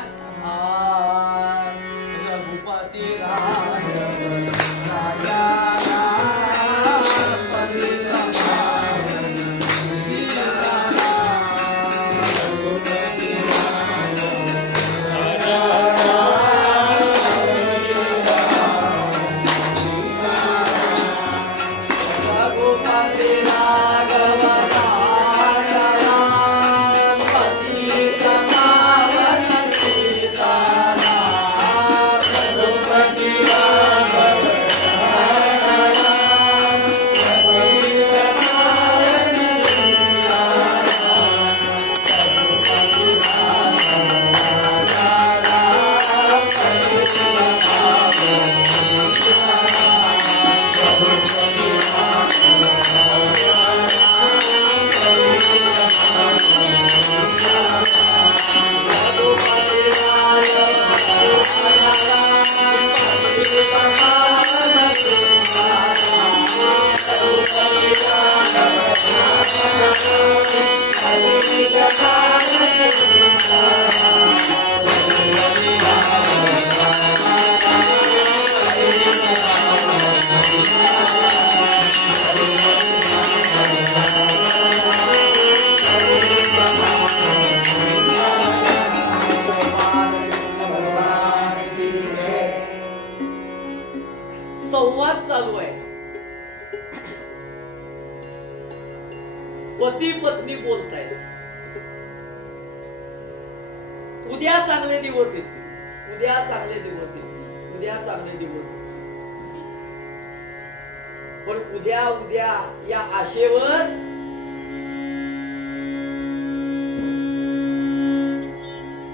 ना रघुपती राघव राजा संवाद चालू आहे. पती पत्नी बोलतायत. उद्या चांगले दिवस येतील, उद्या चांगले दिवस येतील, उद्या चांगले दिवस येतील. पण उद्या उद्या या आशेवर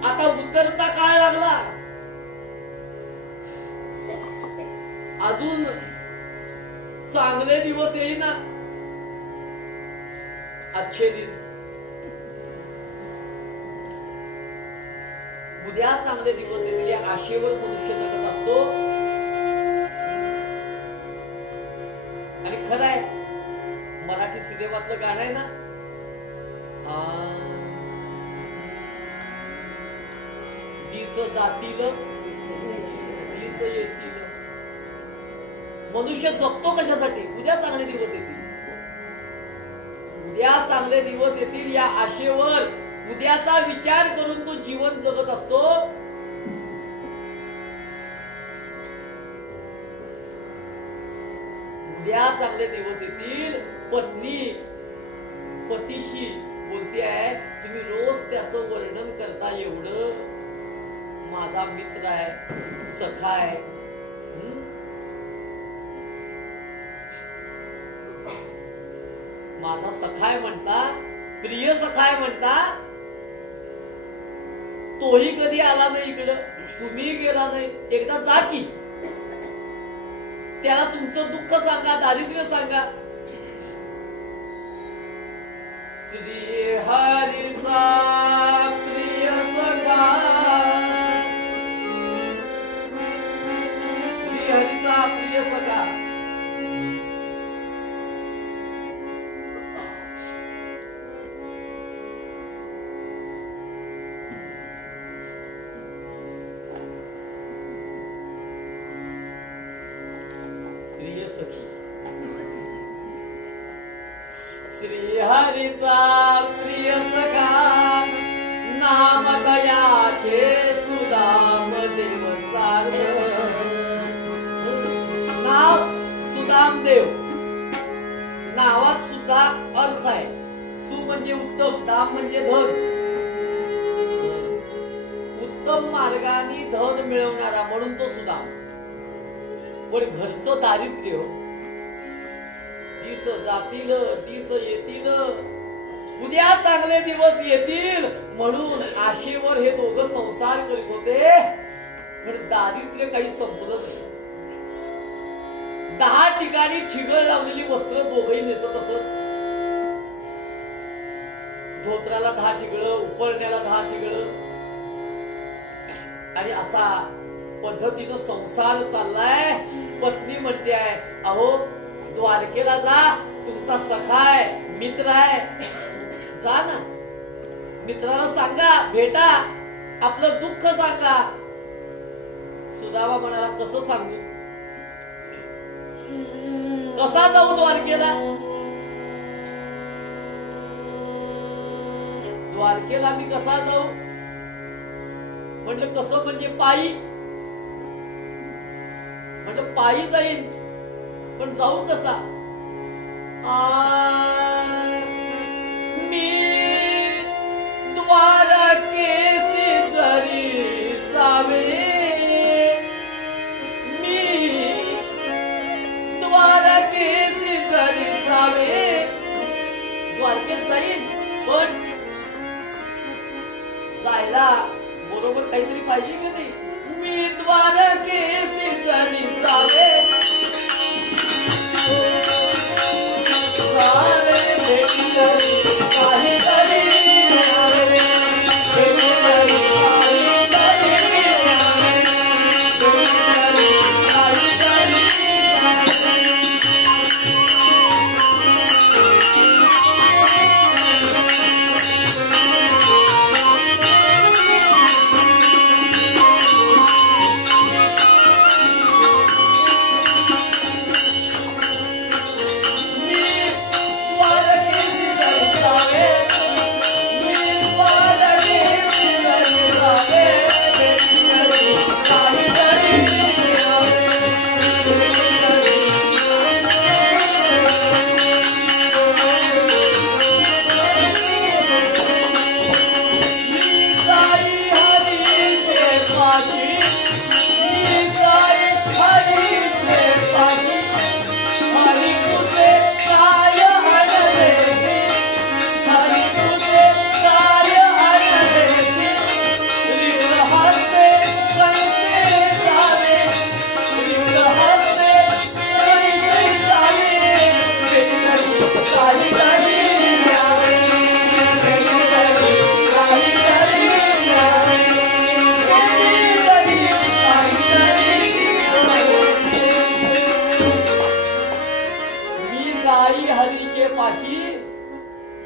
आता उतरता काळ लागला. अजून चांगले दिवस येईना. अच्छे दिन. उद्या चांगले दिवस येतील या आशेवर मनुष्य जगत असतो. आणि खरं आहे, मराठी सिनेमातलं गाणं आहे ना, दिस जातील दिस येतील. मनुष्य जगतो कशासाठी? उद्या चांगले दिवस येतील, उद्या चांगले दिवस येतील या आशेवर, उद्याचा विचार करून तो जीवन जगत असतो. उद्या चांगले दिवस येतील. पत्नी पतीशी बोलते आहे, तुम्ही रोज त्याचं वर्णन करता, एवढं माझा मित्र आहे, सखा आहे. माझा सखाय म्हणता, प्रिय सखाय म्हणता. तोही कधी आला नाही इकडं, तुम्ही गेला नाही. एकदा जा की, त्याला तुमचं दुःख सांगा, दारिद्र्य सांगा. श्री हरीचा प्रिय सखा, श्री हरीचा प्रिय सखा. प्रिय सखी, श्री हरीचा प्रिय सखा, नाम दयाचे सुदाम देव सार्थ. नाव सुदामदेव. नावात सुद्धा अर्थ आहे. सु म्हणजे उत्तम, दाम म्हणजे धन. उत्तम मार्गाने धन मिळवणारा म्हणून तो सुदाम. पण घरचं दारिद्र्य. दिस जातील दिस येतील, उद्या चांगले दिवस येतील म्हणून आशेवर हे दोघं संसार करीत होते. पण दारिद्र्य काही संपलं नाही. 10 ठिकाणी ठिगळ लावलेली वस्त्र दोघंही नेसत असत. धोत्राला 10 ठिगळ, उपरण्याला 10 ठिगळ, आणि असा पद्धतीनं संसार चाललाय. पत्नी म्हणते आहे, अहो द्वारकेला जा, तुमचा सखा आहे, मित्र आहे, जा ना, मित्राला सांगा, भेटा आपलं दुःख सांगा. सुदामा म्हणाला कसं सांगू, कसा जाऊ द्वारकेला. द्वारकेला मी कसा जाऊ म्हटलं. कसं म्हणजे पायी. म्हटलं पायी जाईन पण जाऊ कसा. मी द्वारकेसी जरी जावे, मी द्वारकेसी जरी जावे. द्वारकेत जाईन पण जायला बरोबर काहीतरी पाहिजे की नाही. मी द्वारकेसी जरी जावे,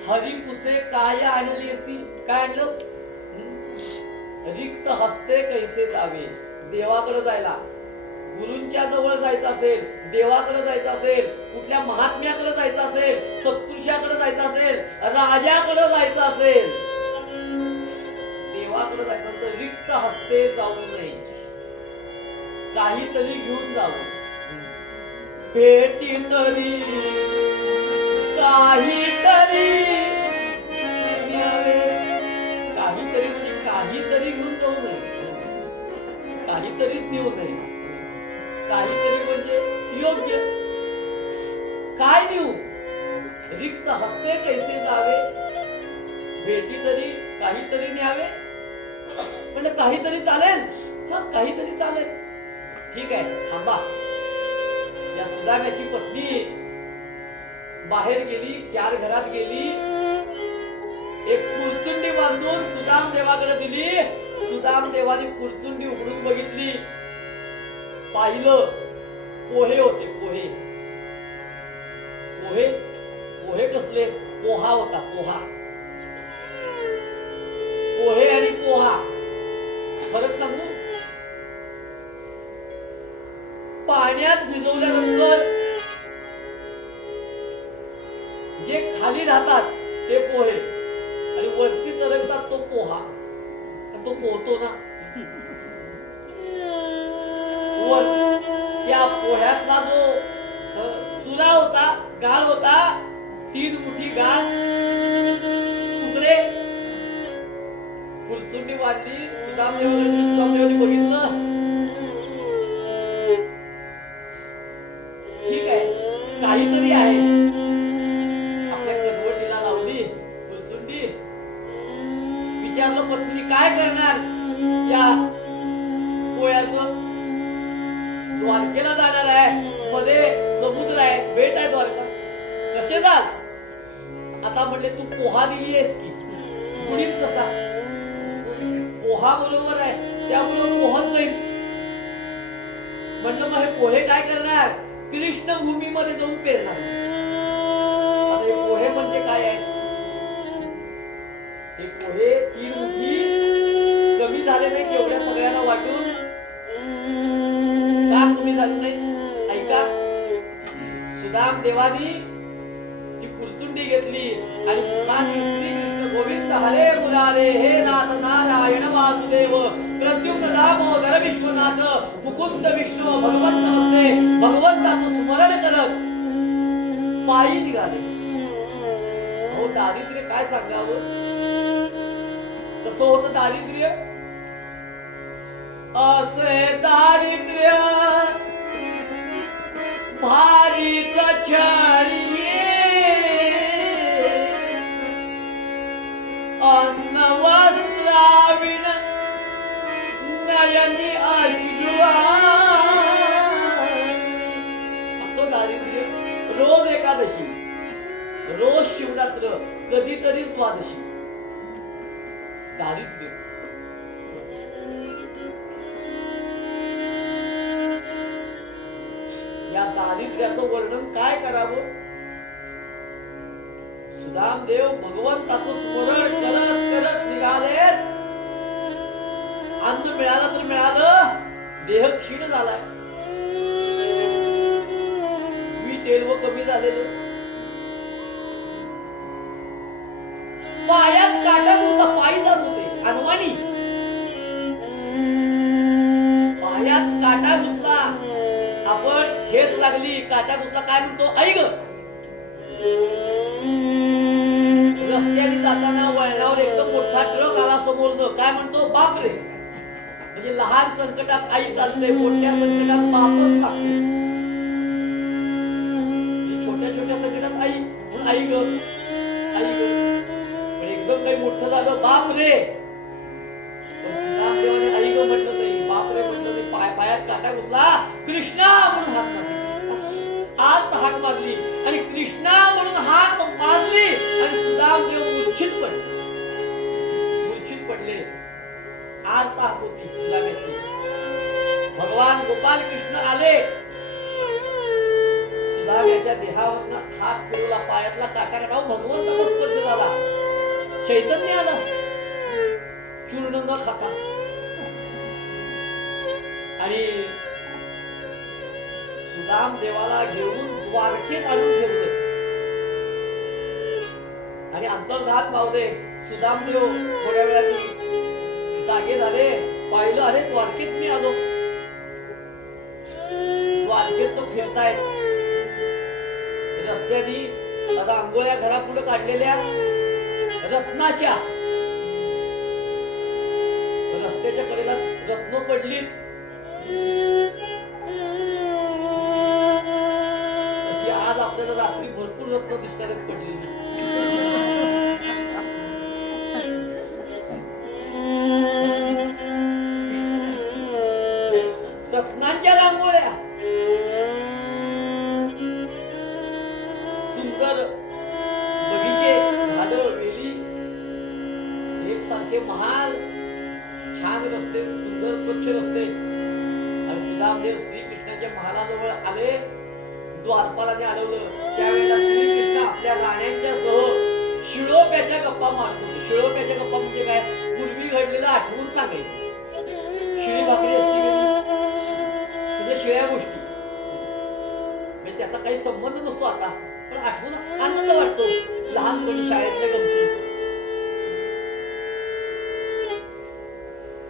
हरी पुसे काय आणलीसी. काय आणलंस. रिक्त हस्ते कैसे जावे. देवाकडे जायला, गुरूंच्या जवळ जायचं असेल, देवाकडे जायचं असेल, कुठल्या महात्म्याकडे जायचं असेल, सत्पुरुषाकडे जायचं असेल, राजाकडे जायचं असेल, देवाकडे जायचं तर रिक्त हस्ते जाऊ नये. काहीतरी घेऊन जावं. भेटी तरी काहीतरी न्यावे. काहीतरी म्हणजे काहीतरी घेऊन जाऊ नये, काहीतरीच नेऊ नये. काहीतरी म्हणजे योग्य. काय नेऊ. रिक्त हस्ते कैसे जावे. भेटी तरी काहीतरी न्यावे. म्हणजे काहीतरी चालेल. हा काहीतरी चालेल. ठीक आहे थांबा. या सुदाम्याची पत्नी बाहेर गेली, 4 घरात गेली. एक कुरचुंडी बांधून सुदाम देवाकडे दिली. सुदाम देवाने कुरचुंडी उघडून बघितली. पाहिलं पोहे होते. पोहे. पोहे पोहे कसले. पोहा होता. पोहा. पोहे आणि पोहा फरक सांगू. पाण्यात भिजवल्यानंतर जे खाली राहतात ते पोहे आणि वरती तरंगतात तो पोहा. आणि तो पोहतो ना वर. त्या पोह्यातला जो चुरा होता, गाळ होता, 3 मुठी गाळ, तुकडे. कुरचुंडी वाढली. सुदामदेवाने बघितलं. ठीक आहे काहीतरी आहे. आपल्या कनवटीला लावली कुरचुंडी. विचारलं पत्नी काय करणार या पोह्याचं. द्वारकेला जाणार आहे, मध्ये समुद्र आहे, बेट आहे द्वारका, कसे जाल. आता म्हणले तू पोहा दिली आहेस की उडीत कसा. पोहा बरोबर आहे त्यामुळे पोहत जाईल. म्हटलं मग हे पोहे काय करणार. कृष्ण भूमीमध्ये जाऊन पेरणार. आता हे पोहे म्हणजे काय आहे. हे पोहे 3 मुठी कमी झाले. झाले नाही एवढ्या सगळ्यांना वाटून? का कमी झालं नाही? ऐका, सुदाम देवानी ती पुरचुंडी घेतली आणि मुखाने श्रीकृष्ण गोविंद हरे मुरारे हे नाथ नारायण वासुदेव प्रद्युम्न दामोदर विश्वनाथ मुकुंद विष्णू भगवंत नसते भगवंताचं स्मरण करत पायी निघाले. हो, दारिद्र्य काय सांगावं? कसं होतं दारिद्र्य? असे दारिद्र्य भारीच छाडी अन्न वस्त्राविण नयनी अश्रू. असं दारिद्र्य. रोज एकादशी, रोज शिवरात्र, कधीतरी द्वादशी. दारिद्र्य. या दारिद्र्याचं वर्णन काय करावं? सुदामदेव भगवंताचं स्मरण करत करत निघाले. अन्न मिळालं तर मिळालं, देह क्षीण झालाय. मी तेल कमी झालेलं. पायात काटा घुसला, पायी जात होते अनवाणी. पायात काटा घुसला, आपण ठेच लागली, काटा घुसला, काय म्हणतो? ऐक. रस्त्याने जाताना वळणावर एकदम मोठा ट्रक आला समोरनं, काय म्हणतो? बापरे. म्हणजे लहान संकटात आई चालते, मोठ्या संकटात बापच लागतो. छोट्या छोट्या संकटात आई म्हणून आई ग, आई ग. पण एकदम काही मोठं झालं, बाप रे. पण सुदामदेवाने आई ग म्हटलं नाही, बाप रे म्हटलं नाही. पायात काटा घुसला, कृष्णा म्हणून हात मारली. आज हाक मारली आणि कृष्णा म्हणून हाक मारली आणि सुदामदेव मूर्छित पडले. मूर्छित पडले. आज ताक होती सुदाम्याची. भगवान गोपाल कृष्ण आले. सुदाम्याच्या देहावर हात फिरवला, पायातला काटा काढा, भगवंताचा स्पर्श झाला. चैतन्य आलं चूर्ण न खाता. आणि सुदाम देवाला घेऊन द्वारकेत आणून ठेवलं आणि अंतर्धान पावले. सुदामदेव थोड्या वेळाने जागे झाले, पाहिलं, अरे द्वारकेत मी आलो. द्वारकेत तो फिरताय. रस्त्याने आता आंघोळ्या घरापुढे काढलेल्या रत्नाच्या, रस्त्याच्या कडेला रत्न पडली. आज आपल्याला रात्री भरपूर रत्न दिसतात पडलेली. रत्नांच्या रांगोळ्या, सुंदर बगीचे, झाडं, वेली, एकसारखे महाल, छान रस्ते, सुंदर स्वच्छ रस्ते. आणि सुदामदेव श्रीकृष्णाच्या महालाजवळ आले. द्वारपालाने अडवलं. त्यावेळेला श्रीकृष्ण आपल्या राण्यांच्या सह शिळोप्याच्या गप्पा मारत होते. शिळोप्याच्या गप्पा म्हणजे काय? पूर्वी घडलेलं आठवून सांगायचं. शिळी भाकरी असते की तशा शिळ्या गोष्टी, म्हणजे त्याचा काही संबंध नसतो आता, पण आठवून आनंद वाटतो. लहानपणी शाळेतल्या गमती.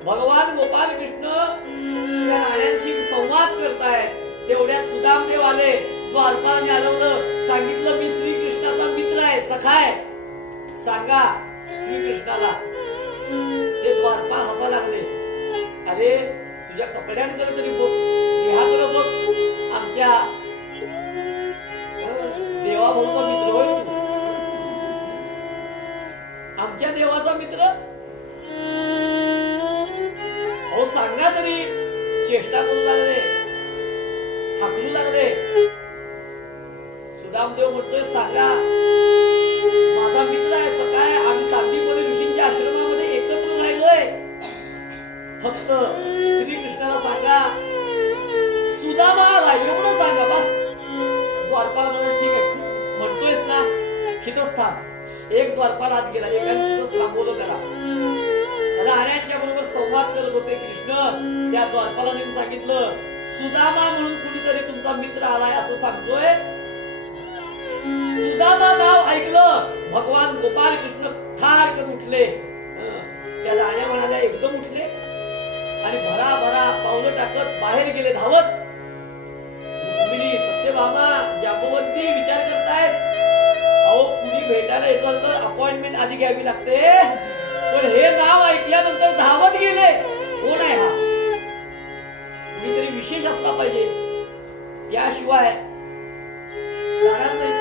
भगवान गोपाल कृष्ण त्या राण्यांशी संवाद करतायत. तेवढ्यात सुदामदेव आले. द्वारपालाने अडवलं, सांगितलं मी श्रीकृष्णाचा मित्र आहे, सखा आहे, सांगा श्रीकृष्णाला. ते द्वारपाल हसा लागले. अरे तुझ्या कपड्यांकडे तरी बघ, देहाकडे बघ. आमच्या देवाभाऊचा मित्र होय तू? आमच्या देवाचा मित्र? अहो सांगा तरी. चेष्टा करू लागले, हाकलू लागले. सुदामदेव म्हणतोय, सांगा, माझा मित्र आहे, सखा आहे, आम्ही सांदीपनी ऋषींच्या आश्रमामध्ये एकत्र राहिलोय. फक्त श्रीकृष्णाला सांगा, सुदामा आला एवढं सांगा बस. द्वारपाल म्हणून ठीक आहे, म्हणतोयस ना, हितच थांब. एक द्वारपाल आत गेला, एकाने थांबवलं त्याला राण्यांच्या बरोबर संवाद करत होते कृष्ण. त्या द्वारपालाने सांगितलं, सुदामा म्हणून कुणीतरी तुमचा मित्र आलाय असं सांगतोय. सुदामा नाव ऐकलं, भगवान गोपाल कृष्ण खारकन उठले. त्या राण्या म्हणाल्या एकदम उठले आणि भराभरा पावलं टाकत बाहेर गेले धावत. रुक्मिणी, सत्यभामा, जांबवंती विचार करतायत, अहो कुणी भेटायला यायचं तर अपॉइंटमेंट आधी घ्यावी लागते, पण हे नाव ऐकल्यानंतर धावत गेले. कोण आहे हा? कुणीतरी विशेष असला पाहिजे, त्याशिवाय जाणार नाही.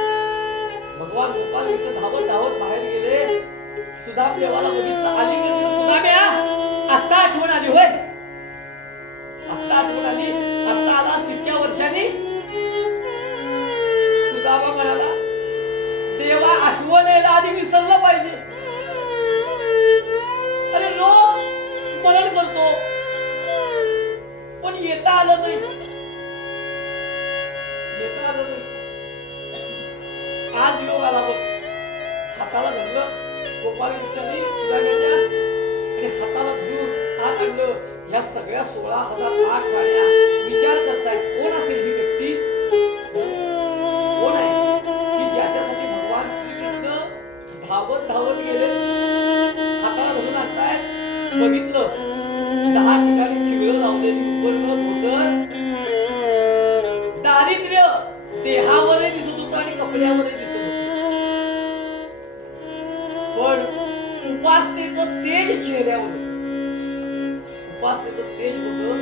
भगवान गोपाल कृष्ण धावत धावत बाहेर गेले. सुदाम देवाला बघितलं, आली की सुदाम्या, आता आठवण आली होय? आता आठवण आली? आता आलास इतक्या वर्षांनी? सुदामा म्हणाला, देवा आठवण यायला आधी विसरलं पाहिजे. अरे रोज स्मरण करतो, पण येता आलं नाही. येता आलं नाही. आज योग आला बघ. हाताला धरलं गोपाल कृष्णांनी सुदाम्याच्या आणि हाताला धरून आत आणलं. या सगळ्या 16,008 राण्या विचार करतायत, कोण असेल ही व्यक्ती? कोण आहे की ज्याच्यासाठी भगवान श्रीकृष्ण धावत धावत गेले, हाताला धरून आणतायत. बघितलं 10 ठिकाणी ठिवळं लावलेली उपकरणं, धोतर. दारिद्र्य देहावरही दिसत होतं आणि कपड्यावरही दिसत होतं, पण उपासनेचं तेज चेहऱ्यावर, उपासनेचं तेज होतं.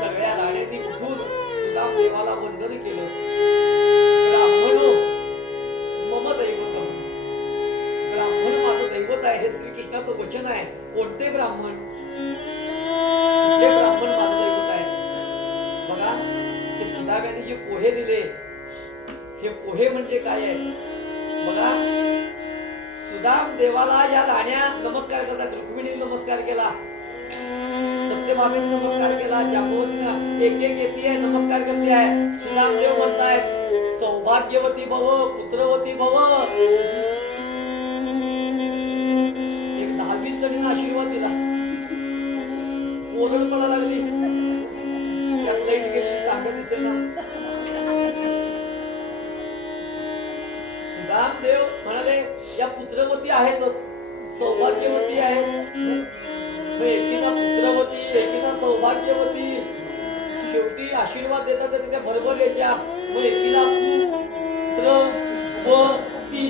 सगळ्या राण्यांनी उठून सुदाम देवाला वंदन केलं. ब्राह्मणो मम दैवतम, ब्राह्मण माझं दैवत आहे, हे श्रीकृष्णाचं वचन आहे. कोणते ब्राह्मण? कुठले ब्राह्मण माझं दैवत आहे? बघा, हे सुदाम्याने जे पोहे दिले, हे पोहे म्हणजे काय आहे बघा. सुदाम देवाला या राण्या नमस्कार करतात. रुक्मिणीने नमस्कार केला, सत्यभामेने नमस्कार केला, जांबवतीने एक एक येते नमस्कार करते आहे. सुदाम देव म्हणतायत, सौभाग्यवती भव, पुत्रवती भव. एक 10-20 जणींना आशीर्वाद दिला. ओरड पडा लागली, त्यात लाईट गेलेली चांगलं दिसेल ना. सुदाम देव म्हणाले, या पुत्रवती आहेतच, सौभाग्यवती आहेत. एकीना पुत्रवती, एकीना सौभाग्यवती. शेवटी आशीर्वाद देतात तर त्या बरोबर यायच्या. मग एकीला पुत्रवती.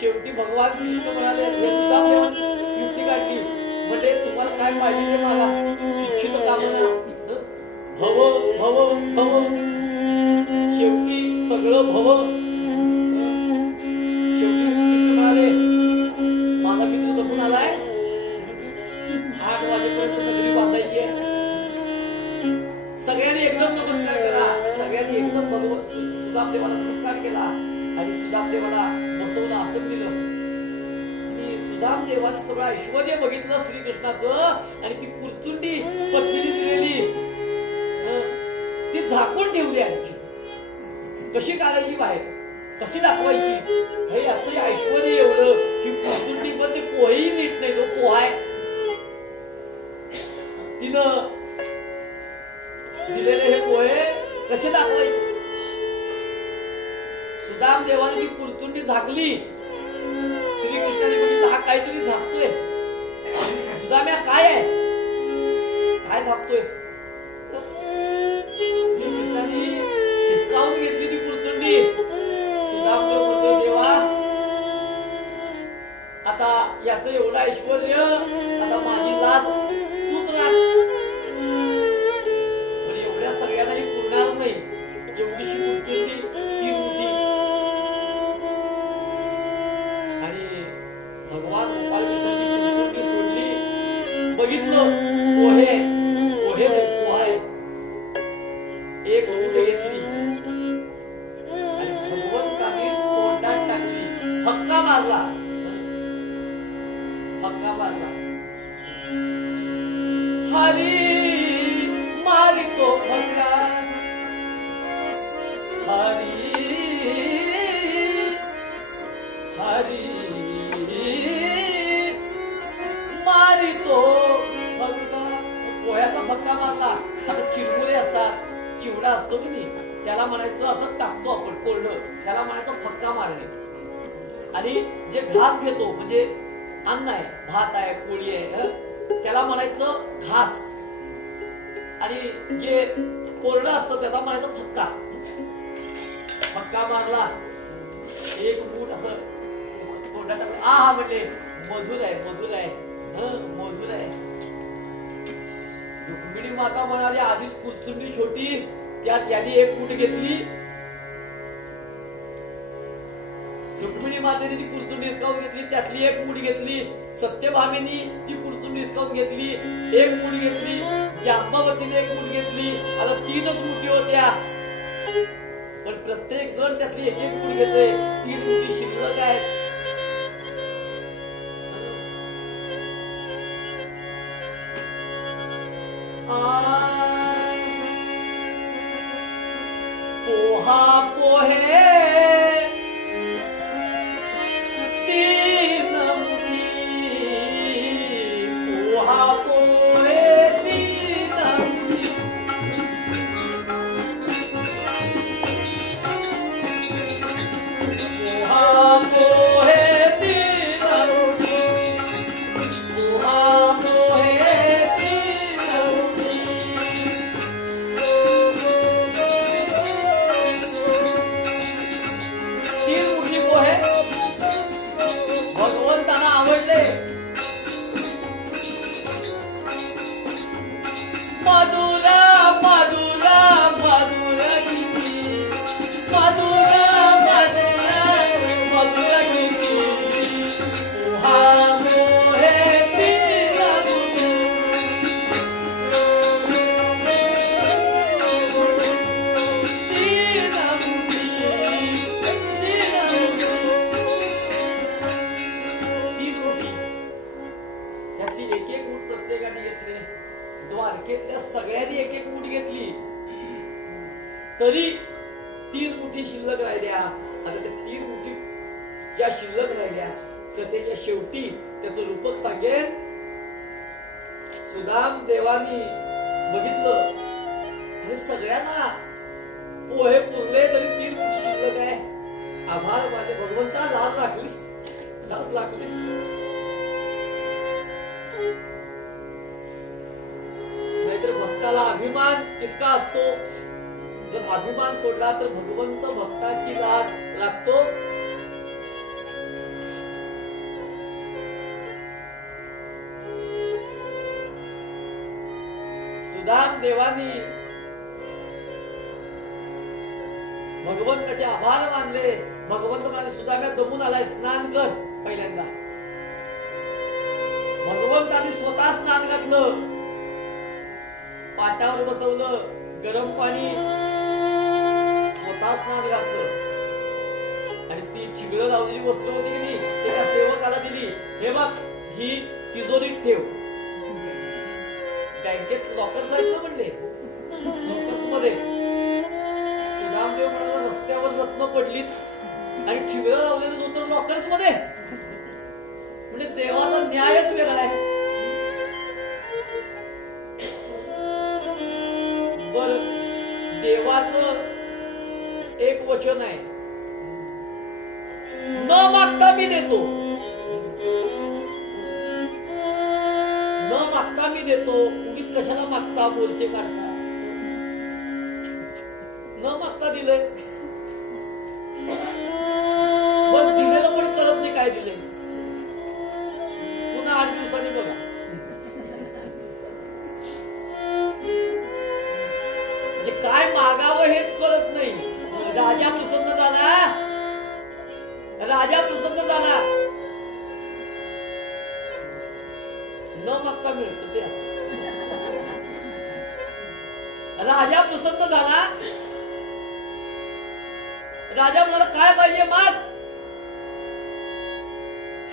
शेवटी भगवान कृष्ण म्हणाले, हे सुदाम देवाने युक्ती काढली, म्हणजे तुम्हाला काय पाहिजे ते मागा, इच्छित कामना भव भव भव. शेवटी सगळं भव. शेवटी कृष्ण म्हणाले, माझा मित्र दमून आलाय, 8 वाजेपर्यंत नगरी बांधायची आहे. सगळ्यांनी एकदम नमस्कार केला. सगळ्यांनी एकदम भगवान सुदाम देवाला नमस्कार केला आणि सुदाम देवाला बसवलं, आसन दिलं. आणि सुदाम देवाने सगळं ऐश्वर्य बघितलं श्रीकृष्णाचं आणि ती पुरचुंडी पत्नीने दिलेली ती झाकून ठेवली. आणखी कशी काढायची बाहेर, कशी दाखवायची? हे याचं ऐश्वर्य एवढं की पुरचुंडी पण ते पोहेही नीट नाही, तो पोहाय. तिनं दिलेले हे पोहे कसे दाखवायचे? सुदाम देवाने ती पुरचुंडी झाकली. श्रीकृष्णाने बघितलं, हा काहीतरी झाकतोय. सुदाम्या काय आहे, काय झाकतोयस? श्रीकृष्णाने हिसकावून घेतली ती पुरचुंडी. सुदाम देव म्हणतो, देवा आता याचं एवढं ऐश्वर्य, आता माझी लाज तूच राख. पण एवढ्या सगळ्यांनाही पुरणार नाही. एवढीशी पुरचुंडी ती मोठी. आणि भगवान गोपाल कृष्णाची पुरचुंडी सोडली. बघितलं पोहे, पोहे नाही पोहा आहे. एक मूठ घेतली आणि भगवंताने तोंडात टाकली. हक्का मारला, हक्का मारला. हरी मारिको भक्का, हरी हरी मारितो फक्का. पोह्याचा फक्का मारला. आता चिरमुरे असतात, चिवडा असतो की नाही, त्याला म्हणायचं असं टाकतो आपण कोरडं, त्याला म्हणायचं फक्का मारणे. आणि जे घास घेतो म्हणजे अन्न आहे, भात आहे, पोळी आहे, त्याला म्हणायचं घास. आणि जे कोरडं असतं त्याचा म्हणायचं फक्का. फक्का मारला, एक मूठ असं तोंडात टाकलं, हा म्हणले मधुर आहे, मधुर आहे, मधुर आहे. रुक्मिणी माता म्हणाली आधीच कुरचुंडी छोटी, त्यात याने एक मूठ घेतली. रुक्मिणी मातेने ती कुरचुंडी हिसकावून घेतली, त्यातली एक मूठ घेतली. सत्यभामेनी ती कुरचुंडी हिसकावून घेतली, एक मूठ घेतली. जांबावतीने एक मूठ घेतली. आता 3च मुठी होत्या, पण प्रत्येक जण त्यातली एक एक मूठ घेतोय. 3 मुठी शिल्लक आहेत. पोहा पोहे 3 मुठी, पोहा पोहे 3 मुठी. पोहा पोहे 3 मुठी, पोहा पोहे 3 मुठी. भगवंतांना आवडले. मधुरा मधुरा मधुरा किती, मधुरा मधुरा मधुरा किती. पोहा पोहे 3 मुठी, त्यातली एक एक मूठ प्रत्येकाने घेतले. द्वारकेतल्या सगळ्यांनी एक एक मूठ घेतली, तरी 3 मुठी शिल्लक राहिल्या. आता त्या 3 मुठी ज्या शिल्लक राहिल्या कथेच्या शेवटी त्याचं रूपक सांगेन. सुदाम देवानी बघितलं हे सगळ्यांना पोहे पुरले, तरी 3 मुठी शिल्लक आहे. आभार माझे भगवंता, लाज राखलीस, लाज राखलीस. नाहीतर भक्ताला अभिमान इतका असतो, जर अभिमान सोडला तर भगवंत भक्ताची लाज राखतो. सुदाम देवानी भगवंताचे आभार मानले. भगवंत म्हणाले सुदाम्या दमून आलाय, स्नान कर. पहिल्यांदा भगवंताने स्वतः स्नान घातलं, पाटावर बसवलं, गरम पाणी, स्वतः स्नान घातलं. आणि ती ठिगळं लावलेली वस्त्र होती की नाही, एका सेवकाला दिली. हे बघ, ही तिजोरीत ठेव. बँकेत लॉकर्स आहेत ना म्हणले, लॉकर्स मध्ये. सुदामदेव म्हणाला रस्त्यावर रत्न पडलीत आणि ठिगळं लावलेलं होतं लॉकर्स मध्ये. म्हणजे देवाचा न्यायच वेगळा आहे. बर, देवाचं एक वचन आहे, न मागता मी देतो, न मागता मी देतो. उगीच कशाला मागता मोर्चे काढता. न मागता दिलंय, पण दिलेलं पण कळत नाही काय दिलंय. पुन्हा 8 दिवसांनी बघा. म्हणजे काय मागावं हेच कळत नाही. राजा प्रसन्न झाला, राजा प्रसन्न झाला, न मागता मिळतं ते असं. राजा प्रसन्न झाला, राजा म्हणाला काय पाहिजे माग.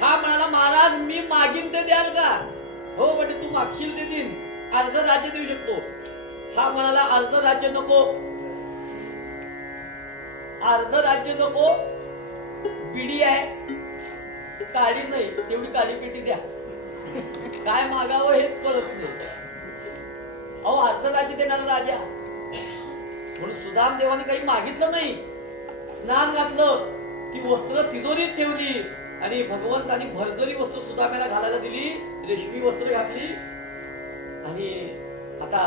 हा म्हणाला महाराज मी मागीन ते द्याल का. हो म्हणजे तू मागशील ते देईन, अर्ध राज्य देऊ शकतो. हा म्हणाला अर्ध राज्य नको, अर्ध राज्य नको, बिडी आहे, काळी नाही तेवढी काळी पेटी द्या. काय मागावं हेच कळत नाही. अहो अर्धराज्य देणारा राजा म्हणून सुदाम देवाने काही मागितलं नाही. स्नान घातलं, ती वस्त्र तिजोरीत ठेवली आणि भगवंतानी भरजरी वस्त्र सुदाम्याला घालायला दिली, रेशमी वस्त्र घातली आणि आता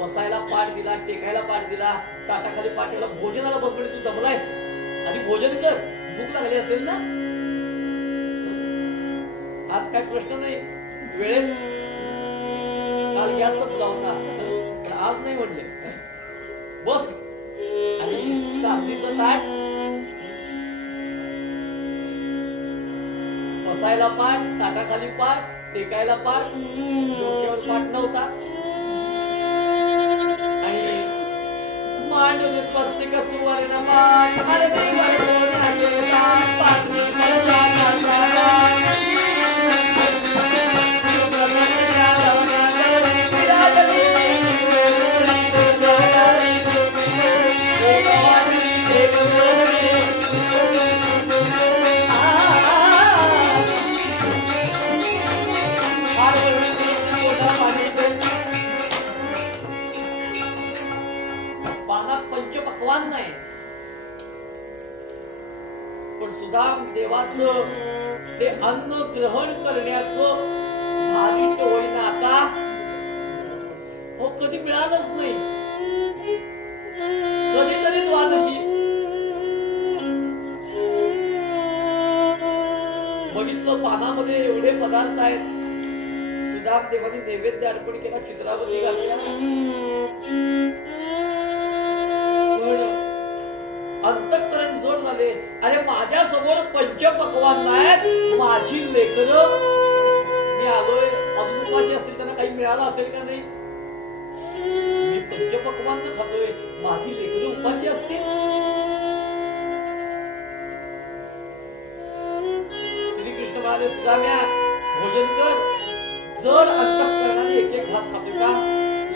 बसायला पाठ दिला, टेकायला पाठ दिला, ताटाखाली पाठ ठेवला. भोजनाला बस म्हणजे तू दमलायस आणि भोजन कर, भूक लागली असेल ना. आज काय प्रश्न नाही, वेळेत काल गॅस संपला होता पण आज नाही म्हणले. बस आणि चांदीचं ताट, बसायला पाठ, ताटाखाली पाठ, टेकायला पाठ, डोक्यावर पाठ नव्हता आणि मांडून स्वस्तिक सुवर्ण पाठ नाही. पण सुदाम देवाचं ते अन्न ग्रहण करण्याचं धारिष्ट होईना आता. हो कधी मिळालंच नाही. कधीतरी द्वादशी बघितलं, पानामध्ये एवढे पदार्थ आहेत. सुदाम देवाने नैवेद्य अर्पण केला, चित्रावती घातल्या, अंतःकरण जोड झाले. अरे माझ्या समोर पंचपक्वान्न आहेत, माझी लेकरं, मी आलोय, अजून उपाशी असतील, त्यांना काही मिळालं असेल का नाही. मी पंचपक्वान्न खातोय, माझी लेकरं उपाशी असतील. श्रीकृष्ण म्हणाले, सुदाम्या भोजन कर. जड अंतःकरणाने एक एक घास खातोय का?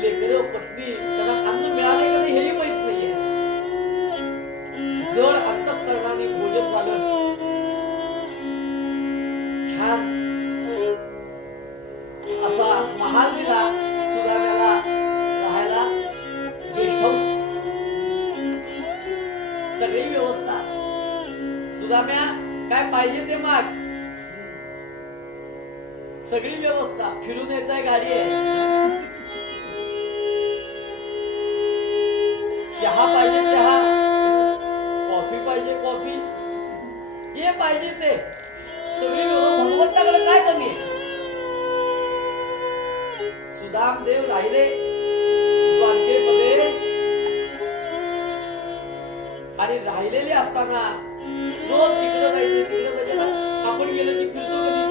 लेकरं, पत्नी, त्यांना अन्न मिळाले का नाही हेही माहित नाहीये. जड अंतःकरणाने भोजन झालं, छान असा महाल दिला सुदाम्याला राहायला, गेस्ट हाऊस, सगळी व्यवस्था. सुदाम्या काय पाहिजे ते माग, सगळी व्यवस्था. फिरून यायचा गाडी आहे, चहा पाहिजे चहा, कॉफी पाहिजे कॉफी, जे पाहिजे ते सगळी व्यवस्था. भगवंताकडे काय कमी आहे. सुदाम देव राहिले द्वारकेमध्ये आणि राहिलेले असताना रोज तिकडं जायचे, तिकडं जायचे. आपण गेलो की फिरतो, कधी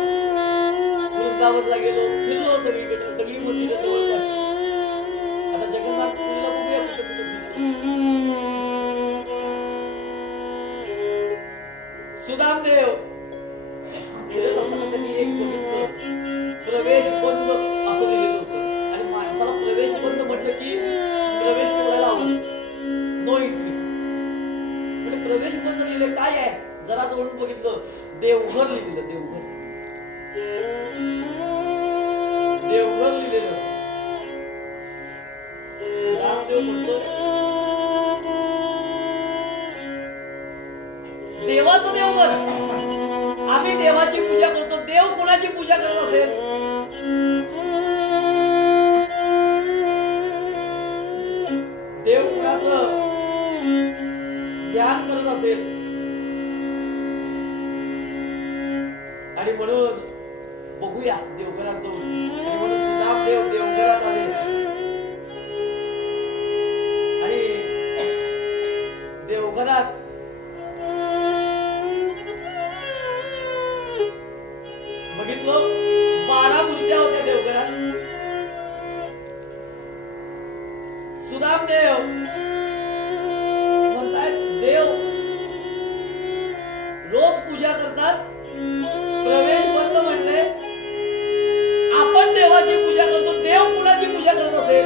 वृंदावनला गेलो, फिरलो सगळीकडे, सगळी मंदिरं जवळपास. आता जगन्नाथपुरीला बघूया कुठे कुठे सुदामदेव फिरत असताना त्यांनी एक बघितलं, प्रवेश बंद असं लिहिलेलं होतं. आणि माणसाला प्रवेश बंद म्हटलं की प्रवेश करायला आवडत, नो एंट्री. म्हणजे प्रवेश बंद लिहिले काय आहे, जरा जवळून बघितलं, देवघर लिहिलेलं, देवघर, देवघर लिहिलेलं. सुदामदेव म्हणतो, देवाचं देवघर, आम्ही देवाची पूजा करतो, देव कोणाची पूजा करत असेल? देव कोणाचं ध्यान करत असेल? आणि म्हणून बघूया देवघरात जाऊन. आणि म्हणून सुदामदेव देवघरात आले आणि देवघरात बघितलं, 12 मूर्त्या होत्या देवघरात. सुदामदेव म्हणतात, देव रोज पूजा करतात, प्रवेश बंद म्हणले, आपण देवाची पूजा करतो, देव कुणाची पूजा करत असेल?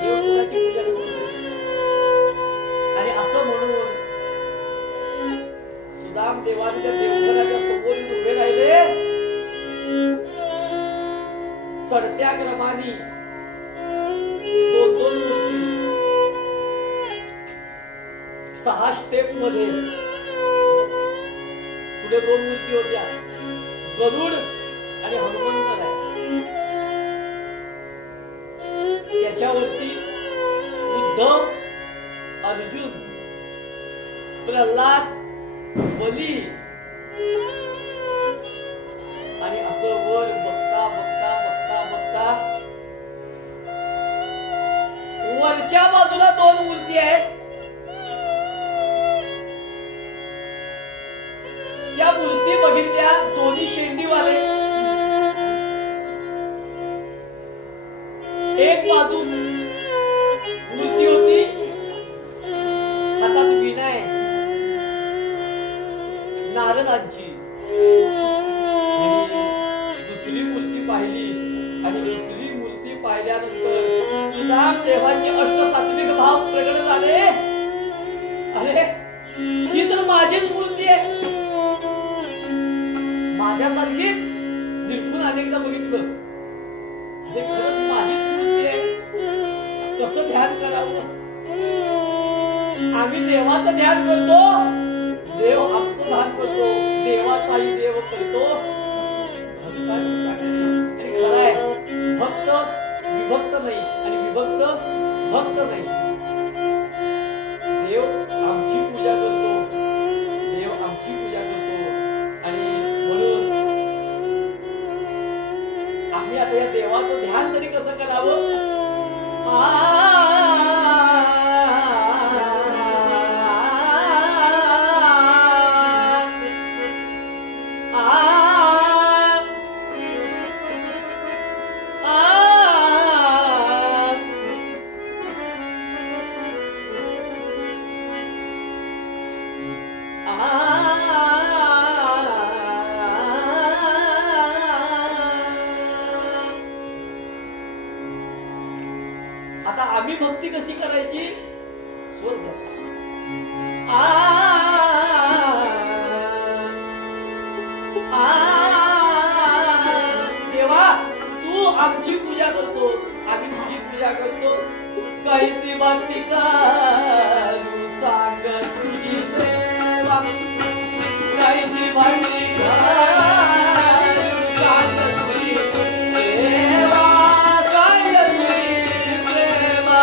देव कुणाची पूजा करत असेल? आणि असं म्हणून सुदामदेवाने त्या देवघराच्या समोर उभे राहिले चढत्या क्रमाने 2-2 मूर्ती 6 स्टेप मध्ये पुढे 2 मूर्ती होत्या, गरुड आणि हनुमंत आहे. त्याच्यावरती उद्धव, अर्जुन, प्रल्हाद, बली आणि असं वर बघता बघता बघता बघता वरच्या बाजूला 2 मूर्ती आहेत. त्या मूर्ती बघितल्या, दोन्ही शेंडीवाले. एक बाजू मूर्ती होती, हातात वीणा आहे नारदांची, आणि दुसरी मूर्ती पाहिली. आणि दुसरी मूर्ती पाहिल्यानंतर सुदाम देवांचे अष्टसात्विक भाव प्रगट झाले. अरे ही तर माझीच मूर्ती आहे, माझ्यासारखीच. निरखून अनेकदा बघितलं, हे खरंच माझीच मूर्ती आहे. कसं ध्यान करावं? आम्ही देवाचं ध्यान करतो, देव आमचं ध्यान करतो, देवाचाही देव करतो. आणि खरं आहे, भक्त विभक्त नाही आणि विभक्त भक्त नाही. देव आमची पूजा करतो, देव आमची पूजा करतो. आणि म्हणून आम्ही आता या देवाचं ध्यान तरी कसं करावं? आता आम्ही भक्ती कशी करायची? स्वर्ग देवा, तू आमची पूजा करतोस, आम्ही तुझी पूजा करतो. काहीची भक्ती करू सांग तुझी सेवा, काहीची भक्ती करू सांग तुझी सेवा, सांग तुझी सेवा.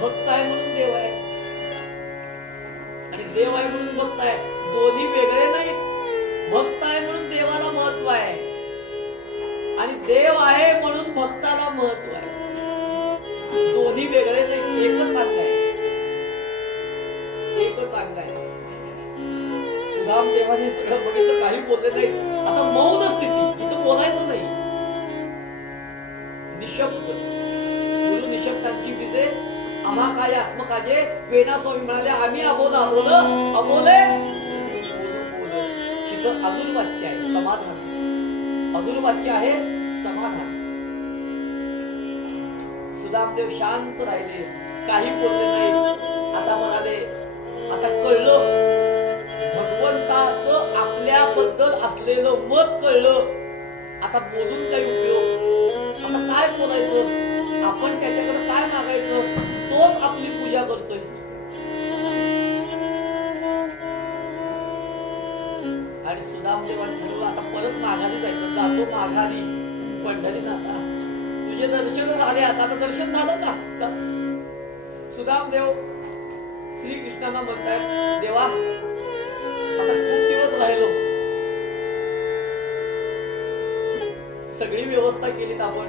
भक्त आहे म्हणून देव आहे आणि देव आहे म्हणून भक्त आहे, दोन्ही वेगळे नाहीत. भक्त आहे म्हणून देवाला महत्व आहे आणि देव आहे म्हणून भक्ताला महत्व आहे. दोन्ही वेगळे नाही, एकच अंग आहे, एकच अंग आहे. सुदाम देवाने सगळं बघितलं, काही बोलले नाही. आता मौन स्थिती, इथं बोलायचं नाही, निशब्द. गुरु निशब्दांची विजे आम्हा काय आत्मकाजे. वेणा स्वामी म्हणाले आम्ही अबोल अबोल अबोले बोल. इथं अदुल वाच्य आहे समाधान, अदुल वाच्य आहे समाधान. सुदामदेव शांत राहिले, काही बोलले नाही. आता म्हणाले आता कळलं, भगवंताचं आपल्याबद्दल असलेलं मत कळलं. आता बोलून काही उपयोग, आता काय बोलायचं, आपण त्याच्याकडे काय मागायचं, तोच आपली पूजा करतोय. आणि सुदामदेवाने ठरवलं आता परत माघारी जायचं. जातो माघारी पंढरीनाथा, तुझे दर्शन झाले, आता दर्शन झालं का. सुदामदेव श्रीकृष्णांना म्हणतायत देवा आता खूप दिवस राहिलो, सगळी व्यवस्था केलीत आपण,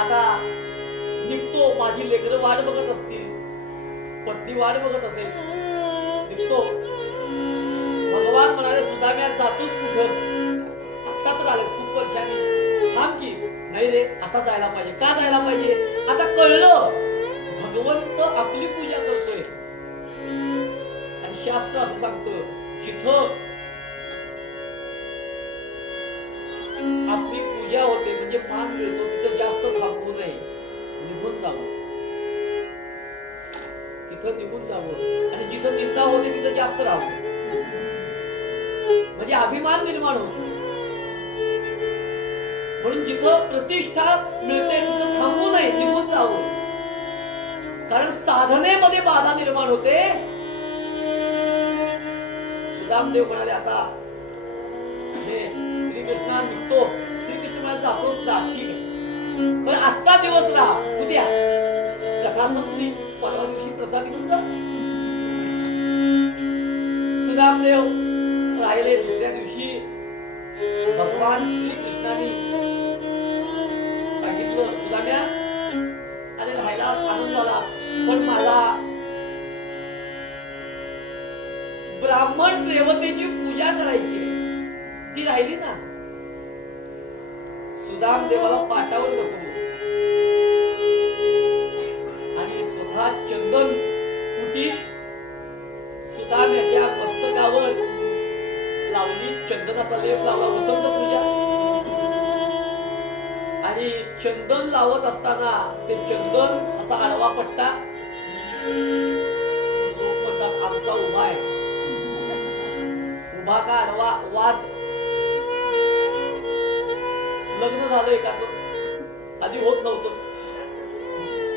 आता निघतो. माझी लेकरं वाट बघत असतील, पत्नी वाट बघत असेल, निघतो. भगवान म्हणाले सुदाम्या जातोस कुठं, आता तर आलेस, खूप वर्षांनी, थांब की. नाही रे, आता जायला पाहिजे. का जायला पाहिजे, आता कळलं भगवंत आपली पूजा करतोय. आणि शास्त्र असं सांगतं जिथं आपली पूजा होते म्हणजे मान मिळतो तिथं जास्त थांबू नये, निघून जावं, तिथं निघून जावं. आणि जिथं निंदा होते तिथं जास्त राहावं, म्हणजे अभिमान निर्माण होतो. म्हणून जिथं प्रतिष्ठा मिळते तिथं थांबू नये, निघून जावं. कारण साधनेमध्ये बाधा निर्माण होते. सुदामदेव म्हणाले आता हे श्रीकृष्णा निघतो. श्रीकृष्ण म्हणाले जातोच जा, ठीक आहे, पण आजचा दिवस राहा, उद्या कथा संपली, परवा दिवशी प्रसाद घेऊन जा. सुदामदेव राहिले. दुसऱ्या दिवशी भगवान श्रीकृष्णाने सांगितलं सुदाम्या अरे राहायला आनंद झाला, पण मला ब्राह्मण देवतेची पूजा करायची आहे, ती राहिली ना. सुदामदेवाला पाटावर बसवलं आणि स्वतः चंदन कुटी सुदाम्याच्या मस्तकावर लावली, चंदनाचा लेप लावला, वसंत पूजा. आणि चंदन लावत असताना ते चंदन असा आडवा पट्टा, लोक म्हणतात आमचा उभा आहे, उभा का आडवा, वाद. लग्न झालं एकाच, आधी होत नव्हतं,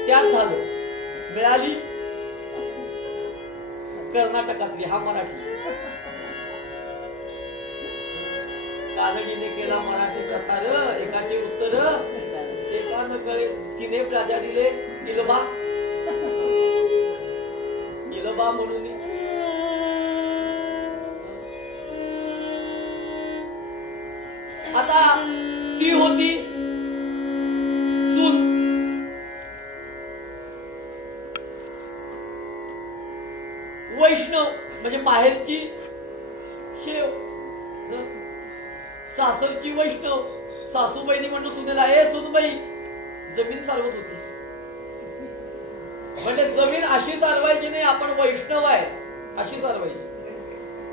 त्यात झालं, मिळाली कर्नाटकातली, हा मराठी. कानडीने केला मराठी प्रकार, एकाचे उत्तर एकानं कळे. तिने राजा दिले इलबा, इलबा म्हणून. आता ती होती सून, वैष्णव म्हणजे माहेरची शेव, सासरची वैष्णव. सासूबाईनी म्हणलं सुनेला, ए सुनबाई जमीन सारवत होती. म्हणजे जमीन अशी सारवायची नाही, आपण वैष्णव आहे अशी सारवायची.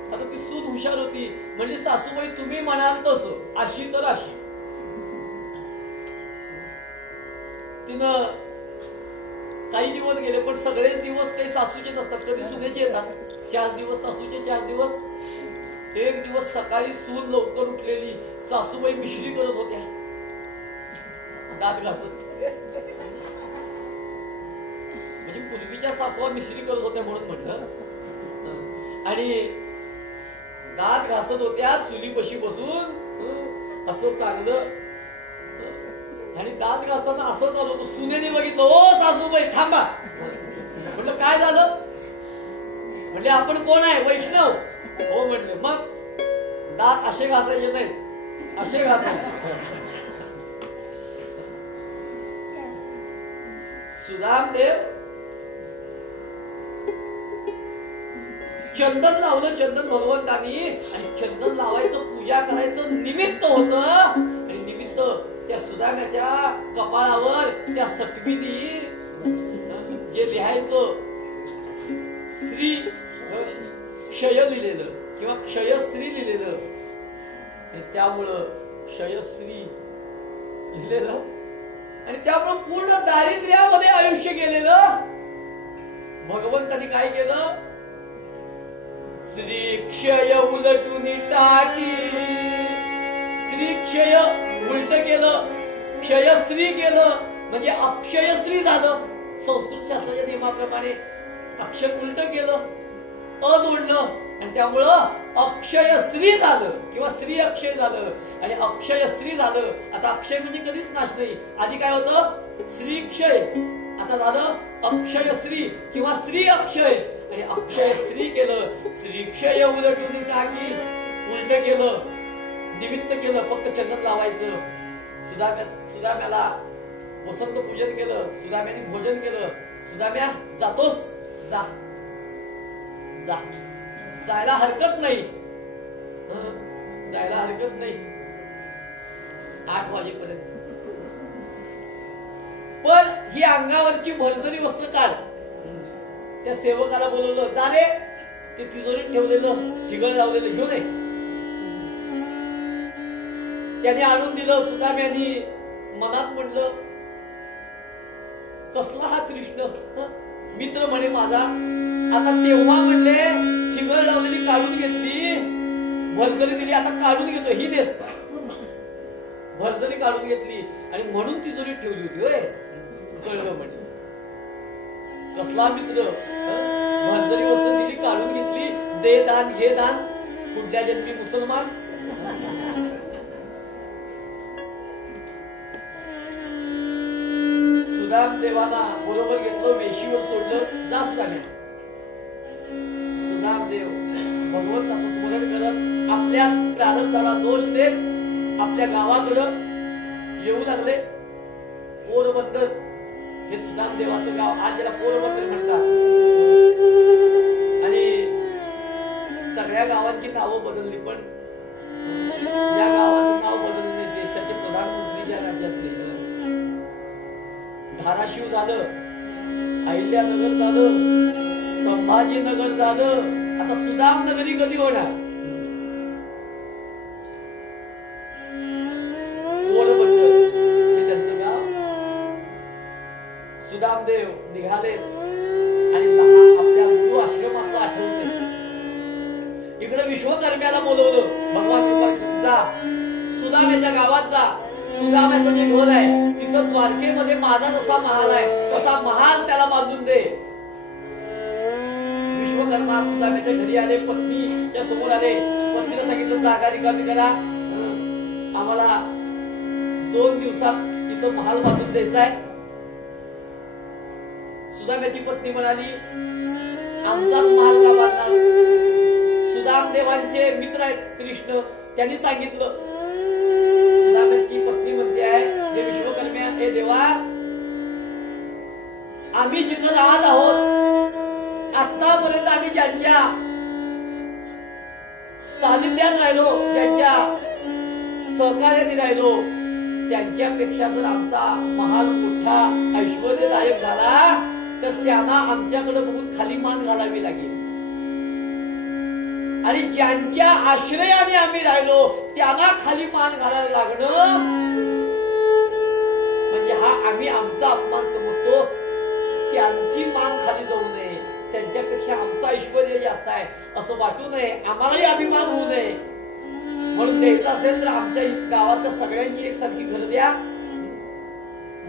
आता ती सून हुशार होती, म्हणजे सासूबाई तुम्ही म्हणाल तसं, अशी तर अशी. तिनं काही दिवस गेले, पण सगळे दिवस काही सासूचे नसतात, कधी सुनेचे येतात. 4 दिवस सासूचे, 4 दिवस. एक दिवस सकाळी सून लवकर उठलेली, सासूबाई मिश्री करत होत्या, दात घासत. म्हणजे पूर्वीच्या सासूवा मिश्री करत होत्या म्हणून म्हणलं. आणि दात घासत होत्या चुलीपाशी बसून, असं चांगलं आणि दात घासताना असं चालू होतं. सुनेने बघितलं, ओ सासूबाई थांबा. म्हटलं काय झालं? म्हणजे आपण कोण आहे? वैष्णव. हो म्हणलं. मग दात असे घासायचे नाहीत, असे घासायचे. सुदामदेव चंदन लावलं, चंदन भगवंतानी. आणि चंदन लावायचं, पूजा करायचं निमित्त होत. आणि निमित्त त्या सुदाम्याच्या कपाळावर त्या सटवीनी जे लिहायचं श्री क्षय लिहिलेलं किंवा क्षयश्री लिहिलेलं, त्यामुळं क्षयश्री लिहिलेलं. आणि त्यामुळे पूर्ण दारिद्र्यामध्ये आयुष्य गेलेलं. भगवंतानी काय केलं? श्री क्षय उलटून टाकी. श्री क्षय उलट केलं, क्षयश्री केलं, म्हणजे अक्षयश्री झालं. संस्कृत शास्त्राच्या नियमाप्रमाणे अक्षर उलट केलं, जोडलं, आणि त्यामुळं अक्षयश्री झालं किंवा श्री अक्षय झालं. आणि अक्षयश्री झालं. आता अक्षय म्हणजे कधीच नाश नाही. आधी काय होतं? श्री क्षय. आता झालं अक्षयश्री किंवा श्री अक्षय. आणि अक्षयश्री केलं. श्री क्षय उलटून टाकी, उलट केलं, निमित्त केलं. फक्त चंदन लावायचं. सुदाम्याला वसंत पूजन केलं, सुदाम्याने भोजन केलं. सुदाम्या जातोस? जा, जा, जायला हरकत नाही, जायला हरकत नाही 8 वाजेपर्यंत. पण ही अंगावरची भरजरी वस्त्र काढ. त्या सेवकाला बोलवलं, जा रे ते तिजोरीत ठेवलेलं ठिगळ लावलेलं घेऊन ये. त्याने आणून दिलं. सुदाम्यानी मनात म्हणलं, कसला हा कृष्ण, मित्र म्हणे माझा. आता तेव्हा म्हणले ठिगळ लावलेली काढून घेतली, भरजरी दिली, आता काढून घेतो, ही नेस. भरजरी काढून घेतली आणि म्हणून तिजोरीत ठेवली होती. होय, कळलं म्हणजे कसला मित्र. भरजरी वस्त्र दिली, काढून घेतली, दे दान घे दान, पुढल्या जन्मी मुसलमान. सुदामदेवाला बरोबर घेतलं, वेशीवर सोडलं. जा सुदाम्या. सुदामदेव भगवंताचं स्मरण करत आपल्याच प्रारब्धाला दोष देत आपल्या गावाकडं येऊ लागले. पोरबंदर हे सुदामदेवाचं गाव, आज ज्याला पोरबंदर म्हणतात. आणि सगळ्या गावांची नावं बदलली, पण या गावाचं नाव बदलले. देशाचे प्रधानमंत्री ज्या राज्यातले, धाराशिव झालं, अहिल्यानगर झालं, संभाजीनगर झालं, आता सुदामनगरी कधी होणार? पोरबंदर हे त्यांचं गाव. सुदामदेव निघाले आणि आपल्या गुरु आश्रमातलं आठवले. इकडे विश्वकर्म्याला बोलवलं. भगवान जा, सुदाम्याच्या गावात जा. सुदाम्याचं जे घर आहे तिथं द्वारकेमध्ये माझा जसा महाल आहे तसा महाल त्याला बांधून दे. विश्वकर्मा सुदाम्याच्या घरी आले, पत्नीच्या समोर आले. पत्नीला सांगितलं, जागा रिकामी करा, आम्हाला 2 दिवसात इथं महाल बांधून द्यायचा आहे. सुदाम्याची पत्नी म्हणाली, आमचाच महाल का बांधणार? सुदामदेवांचे मित्र आहेत कृष्ण, त्यांनी सांगितलं. सुदाम्याची पत्नी म्हणते आहे, हे विश्वकर्म्या, हे देवा, आम्ही जिथं राहत आहोत आतापर्यंत आम्ही ज्यांच्या सानिध्यात राहिलो, ज्यांच्या सहकार्याने राहिलो, त्यांच्यापेक्षा जर आमचा महाल मोठा ऐश्वर्यदायक झाला तर त्यांना आमच्याकडे बघून खाली मान घालावी लागेल. आणि ज्यांच्या आश्रयाने आम्ही राहिलो त्यांना खाली मान घालायला लागणं म्हणजे हा आम्ही आमचा अपमान समजतो. त्यांची मान खाली जाऊ नये, त्यांच्यापेक्षा आमचं ऐश्वर्य जास्त आहे असं वाटू नये, आम्हालाही अभिमान होऊ नये. म्हणून द्यायचं असेल तर आमच्या गावातल्या सगळ्यांची एकसारखी घर द्या,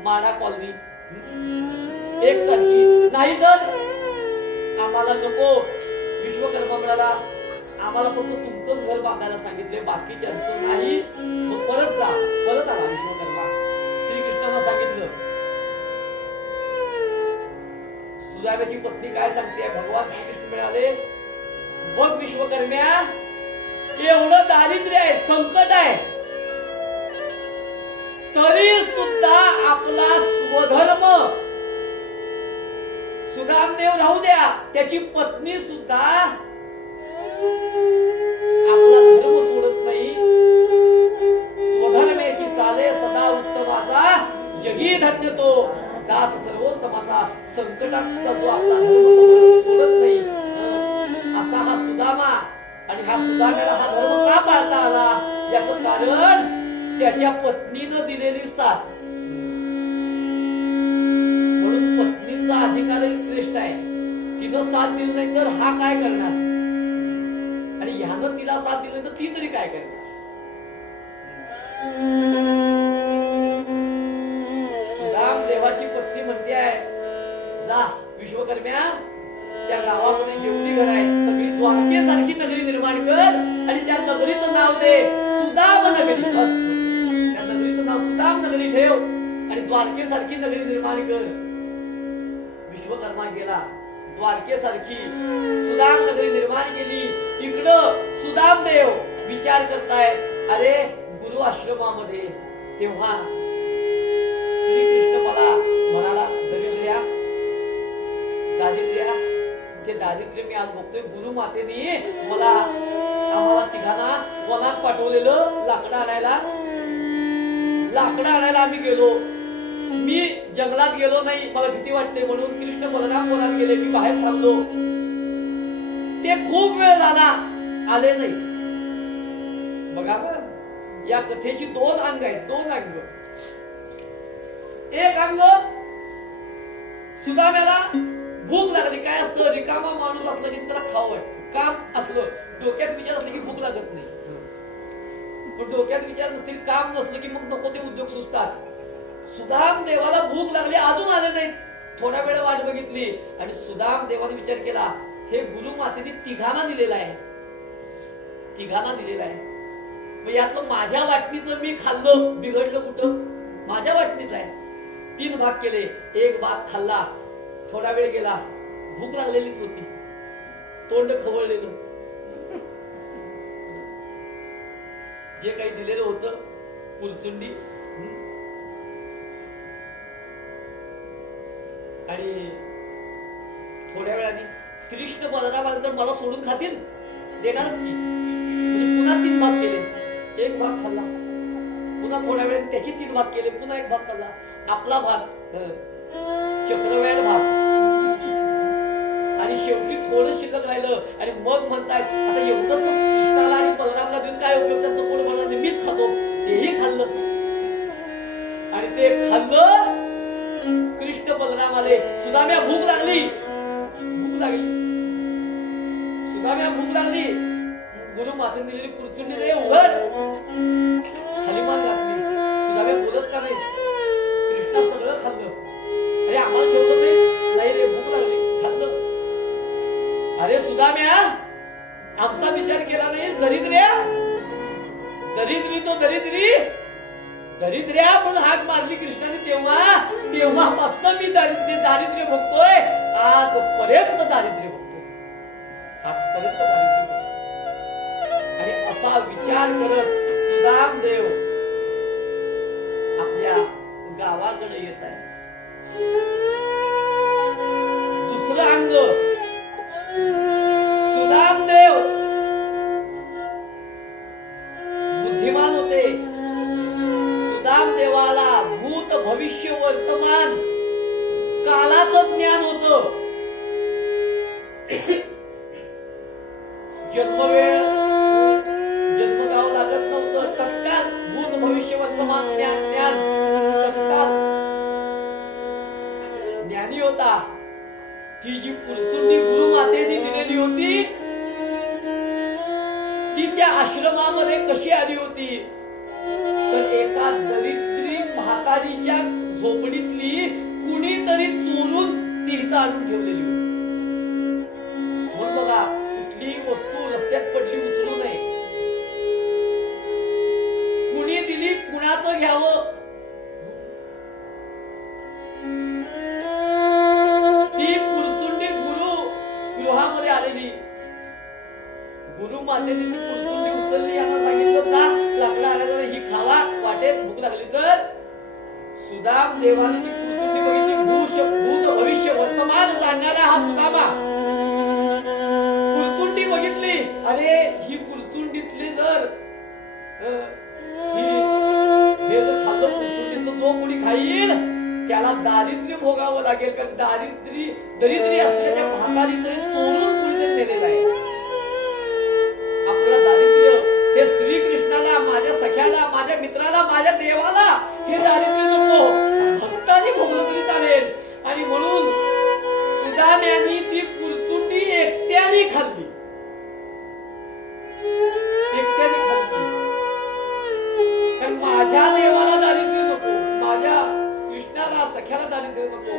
माडा कॉलनी एकसारखी. नाही तर आम्हाला नको. विश्वकर्मा म्हणाला, आम्हाला फक्त तुमचंच घर बांधायला सांगितले, बाकीच्यांचं नाही. मग परत जा. परत आला विश्वकर्मा. सुदाम्याची पत्नी काय सांगते, भगवान श्रीकृष्ण म्हणाले, बघ विश्वकर्म्या, एवढं दारिद्र्य आहे, संकट आहे, तरी सुद्धा आपला स्वधर्म, सुदामदेव राहू द्या, त्याची पत्नी सुद्धा आपला धर्म सोडत नाही. स्वधर्मेची चाले सदा उत्तमाचा, जगी धन्य तो दास सर्वोत्तमाचा. संकटात सुद्धा जो आपला धर्म सोडत नाही, असा हा सुदामा. आणि हा सुदाम्याला हा धर्म का पाळता आला, याचं कारण त्याच्या पत्नीनं दिलेली साथ. म्हणून पत्नीचा अधिकारही श्रेष्ठ आहे. तिनं साथ दिली नाही तर हा काय करणार, आणि ह्यानं तिला साथ दिली तर ती तरी काय करणार. सुदाम देवाची पत्नी म्हणते आहे, जा विश्वकर्म्या, त्या गावामध्ये जेवढी घर आहेत सगळी द्वारकेसारखी नगरी निर्माण कर, आणि त्या नगरीचं नाव दे सुदाम नगरी. बस, त्या नगरीचं नाव सुदाम नगरी ठेव आणि द्वारकेसारखी नगरी निर्माण कर. विश्वकर्मा गेला, द्वारकेसारखी सुदाम नगरी निर्माण केली. इकडं सुदामदेव विचार करतायत, अरे गुरु आश्रमामध्ये. तेव्हा श्रीकृष्ण मला म्हणाला, दरिद्र्या, दारिद्र्या, ते दारिद्र्य मी आज बघतोय. गुरु मातेनी आम्हाला तिघांना वनात पाठवलेलं लाकडं आणायला आम्ही गेलो. मी जंगलात गेलो नाही, मला भीती वाटते म्हणून. कृष्ण बलराम वनात गेले, मी बाहेर थांबलो. ते खूप वेळ झाला, आले नाही. बघा ना, या कथेची दोन अंग आहेत, दोन अंग. एक अंग, सुदाम्याला भूक लागली. काय असतं, रिकामा माणूस असला की त्याला खावं वाटतं. काम असलं, डोक्यात विचार असले की भूक लागत नाही. पण डोक्यात विचार नसतील, काम नसलं की मग नको ते उद्योग सुचतात. सुदाम देवाला भूक लागली, अजून आले नाही. थोड्या वेळ वाट बघितली आणि सुदाम देवाने विचार केला, हे गुरु मातेने तिघांना दिलेला आहे, तिघांना दिलेला आहे. मग यातलं माझ्या वाटणीचं मी खाल्लं, बिघडलं कुठं, माझ्या वाटणीच आहे. 3 भाग केले, 1 भाग खाल्ला. थोडा वेळ गेला, भूक लागलेलीच होती, तोंड खवळलेलं. जे काही दिलेलं होतं पुरचुंडी, आणि थोड्या वेळाने कृष्ण बलराम आले तर मला सोडून खातील, देणारच की. म्हणजे पुन्हा 3 भाग केले, 1 भाग खाल्ला. पुन्हा थोड्या वेळाने त्याचे 3 भाग केले, पुन्हा 1 भाग खाल्ला. आपला भाग चक्रव्याड भाग, आणि शेवटी थोडं शिल्लक राहिलं. आणि मग म्हणतायत, आता एवढंच कृष्णाला आणि बलरामला देऊन काय उपयोग, त्यांचं पोट भरणार नाही, मीच खातो. तेही खाल्लं, आणि ते खाल्लं. कृष्ण बलराम आले, सुदाम्या भूक लागली, सुदाम्या भूक लागली. गुरु मातेने दिलेली पुरचुंडी दे, उघड. खाली मान घातली. सुदाम्या बोलत का नाहीस, कृष्णा सगळं खाल्लं, अरे आम्हाला ठेवलं नाही रे, भूक लागली, खाल्लं. अरे सुदाम्या, आमचा विचार केला नाहीस, दरिद्र्या, दरिद्री तो दरिद्र्या म्हणून हाक मारली कृष्णाने. तेव्हापासून मी दारिद्र्य भोगतोय, आजपर्यंत दारिद्र्य भोगतोय, आजपर्यंत दारिद्र्य भोगतोय. आणि असा विचार करत सुदामदेव आपल्या गावाकडे येत आहेत. दुसरं अंग, सुदामदेव बुद्धिमान होते. सुदामदेवाला भूत भविष्य वर्तमान कालाचं ज्ञान होतं. जन्मवेळ, जन्मगाव लागत नव्हतं, तत्काळ भूत भविष्य वर्तमान ज्ञान तत्काळ ज्ञानी होता. ती जी पुरचुंडी गुरु मातेने दिलेली होती, ती त्या आश्रमामध्ये कशी आली होती, तर एका दरिद्री म्हातारीच्या झोपडीतली कुणीतरी चोरून ती इथं आणून ठेवलेली होती. म्हणून बघा, कुठली वस्तू रस्त्यात पडली उचलू नये. कुणी दिली, कुणाचं घ्यावं. ती मातेची पुरचुंडी उचलली, यांना सांगितलं जा लाकडं आणायला, ही खावा, वाटेत भूक लागली तर. सुदाम देवाने ती पुरचुंडी बघितली, भूत भविष्य वर्तमान जाणणारा हा सुदामा. पुरचुंडी बघितली, अरे ही पुरचुंडीतली जर हे जर खाल्लं पुरचुंडीतलं, जो कोणी खाईल त्याला दारिद्र्य भोगावं लागेल. कारण दरिद्री असलेल्या त्या म्हातारीचं चोरून कुणीतरी नेलेलं आहे. आपल्याला दारिद्र्य हे श्रीकृष्णाला, माझ्या सख्याला, माझ्या मित्राला, माझ्या देवाला हे दारिद्र्य नको, भक्तांनी भोगलं तरी चालेल. आणि म्हणून सुदाम्यानी ती पुरचुंडी एकट्याने खाल्ली, एकट्याने खाल्ली. कारण माझ्या देवाला दारिद्र्य नको, माझ्या कृष्णाला, सख्याला दारिद्र्य नको.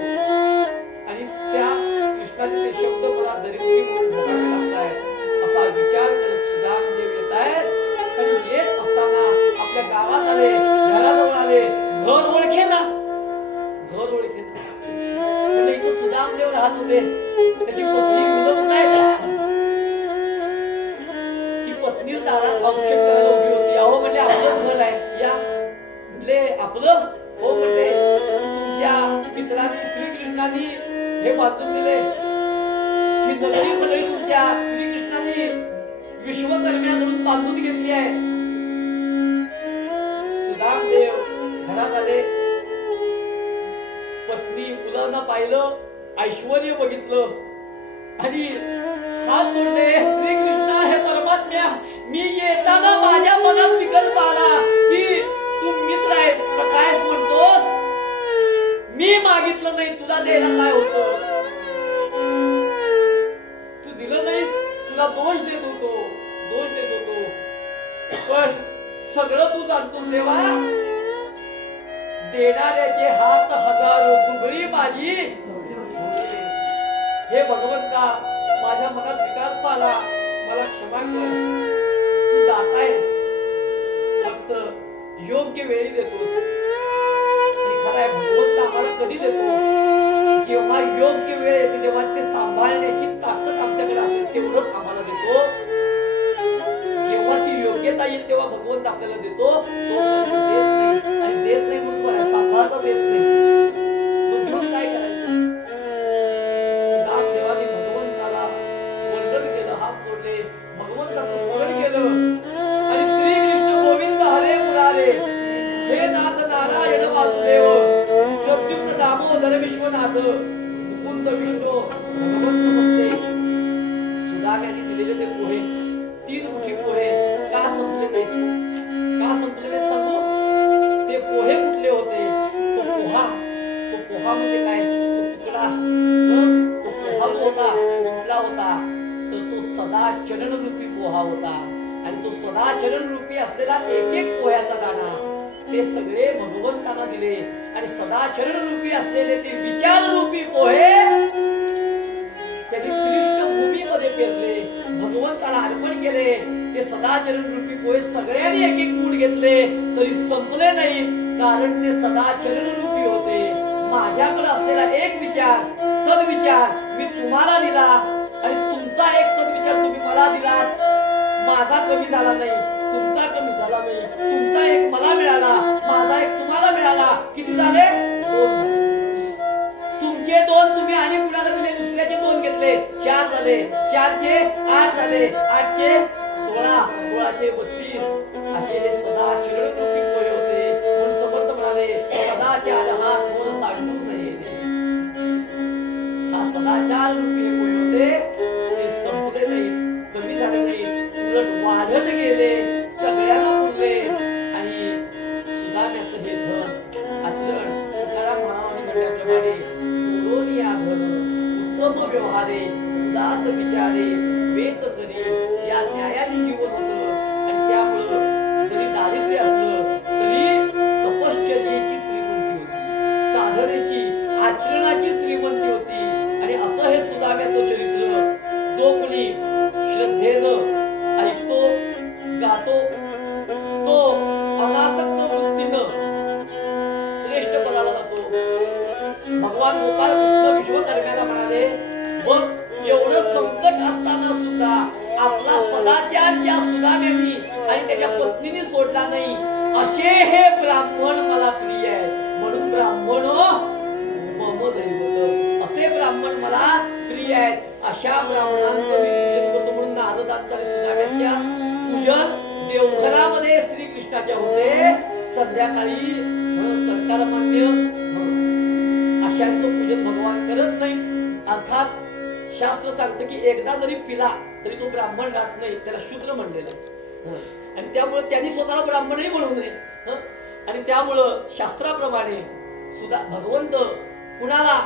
आणि त्या कृष्णाचे ते शब्द मला दरिद्री म्हणून भोगावे लागतायत असा विचार करत सुदामदेव येत आहेत. आणि येत असताना आपल्या गावात आले, घराजवळ आले, घर ओळखे ना, घर ओळखे ना. म्हणजे इथं सुदामदेव राहत होते, त्याची पत्नी मुलं कुठं आहेत, ती पत्नीच दारात औक्षेप करायला उभी होती. अहो म्हणले आपलंच घर आहे, या म्हणले आपलं. हो म्हणले तुमच्या मित्रांनी श्रीकृष्णांनी हे बांधून दिले, ही नगरी सगळी तुमच्या श्रीकृष्णांनी विश्वकर्म्याकडून बांधून घेतली आहे. सुदामदेव घरात आले, पत्नी मुलांना पाहिलं, ऐश्वर्य बघितलं आणि हात जोडले, श्रीकृष्ण हे परमात्म्या, मी येताना माझ्या मनात विकल्प आला की तू मित्र आहेस, सखायस म्हणतोस, मी मागितलं नाही, तुला द्यायला काय होतं, तू दिलं नाहीस, तुला दोष देत होतो, दोष देत होतो. पण सगळं तू जाणतोस देवा, देणाऱ्याचे हात हजारो, दुबळी माझी. हे भगवंता, माझ्या मनात विकल्प आला, मला क्षमा कर. तू दाता आहेस, फक्त योग्य वेळी देतोस. खरं आहे, भगवंत आम्हाला कधी देतो, जेव्हा योग्य वेळ येते तेव्हा ते सांभाळण्याची ताकद आमच्याकडे असेल तेवढंच आम्हाला देतो. जेव्हा ती योग्यता येईल तेव्हा भगवंत आपल्याला देतो, तो देत नाही. आणि देत नाही म्हणून सांभाळताच येत नाही, मग घेऊन काय करायचं. सुदामदेवाने भगवंताला वंदन केलं, हात जोडले, भगवंताचं स्मरण केलं आणि श्रीकृष्ण गोविंद हरे मुरारे, हे नाथ नारायण वासुदेव, प्रद्युम्न दामोदर विश्वनाथ, मुकुंद विष्णू भगवंत नमस्ते. सुदाम्याने दिलेले ते पोहे, 3 मुठी पोहे का संपले नाहीत, का संपले नाहीत सांगू. ते पोहे कुठले होते, तो पोहा म्हणजे काय, तो तुकडा, तो पोहा जो होता कुठला होता, तर तो सदा चरण रूपी पोहा होता. आणि तो सदा चरण रूपी असलेला एक एक पोह्याचा दाणा ते सगळे भगवंतांना दिले. आणि सदा चरण रूपी असलेले ते विचार रूपी पोहे त्यांनी कृष्ण भूमीमध्ये पेरले, भगवंताला अर्पण केले. ते सदाचरण रूपी पोहे सगळ्यांनी एक एक मूठ घेतले तरी संपले नाही, कारण ते सदाचरण रूपी होते. माझ्याकडे असलेला एक विचार, सद्विचार मी तुम्हाला दिला आणि तुमचा एक सद्विचार तुम्ही मला दिला. माझा कमी झाला नाही, तुमचा कमी झाला नाही, तुमचा एक मला मिळाला, माझा एक तुम्हाला मिळाला. किती झाले, 2. तुमचे 2 तुम्ही आणि कुणाला दिले, दुसऱ्याचे 2 घेतले, 4 झाले, 4चे 8 झाले, 8चे 16, 16चे 32. असे हे सदा चरण रूपी पोहे होते. म्हणून समर्थ म्हणाले, सदाचार हा थोर सांडून नाही. हा सदाचार रूपी हे पोहे होते, ते संपले नाही, कमी झाले नाही, उलट वाढत गेले, सगळ्यांना पुरले. आणि सुदाम्याचं हे धन आचरण तुकाराम महाराजांनी म्हटल्याप्रमाणे, जोडून या धन उत्तम व्यवहारे, उदास विचारे, वेच करी, या न्यायाने जीवन होतं. आणि त्यामुळं जरी दारिद्र्य असलं तरी तपश्चर्येची श्रीमंती होती, साधनेची, आचरणाची श्रीमंती होती. आणि असं हे सुदाम्याचं चरित्र जो कोणी श्रद्धेनं ऐकतो, गातो, तो अनासक्त वृत्तीनं श्रेष्ठ पदाला जातो. भगवान गोपाल कृष्ण विश्वकर्म्याला म्हणाले, बघ एवढं संकट असताना सुद्धा आपला सदाचार ज्या सुदाम्यानी आणि त्याच्या पत्नीने सोडला नाही असे हे ब्राह्मण मला प्रिय आहेत. म्हणून ब्राह्मण मम दैवत, असे ब्राह्मण मला प्रिय आहेत. अशा ब्राह्मणांचं मी पूजन करतो. म्हणून नारदांचं आणि सुदाम्याच्या पूजन देवघरामध्ये श्रीकृष्णाच्या होते. संध्याकाळी सरकारमान्य अशांचं पूजन भगवान करत नाही. अर्थात शास्त्र सांगतं की एकदा जरी पिला तरी तो ब्राह्मण राहत नाही, त्याला शूद्र म्हणलेलं आहे. आणि त्यामुळे त्यांनी स्वतःला ब्राह्मणही म्हणू नये. आणि त्यामुळं शास्त्राप्रमाणे सुद्धा भगवंत कुणाला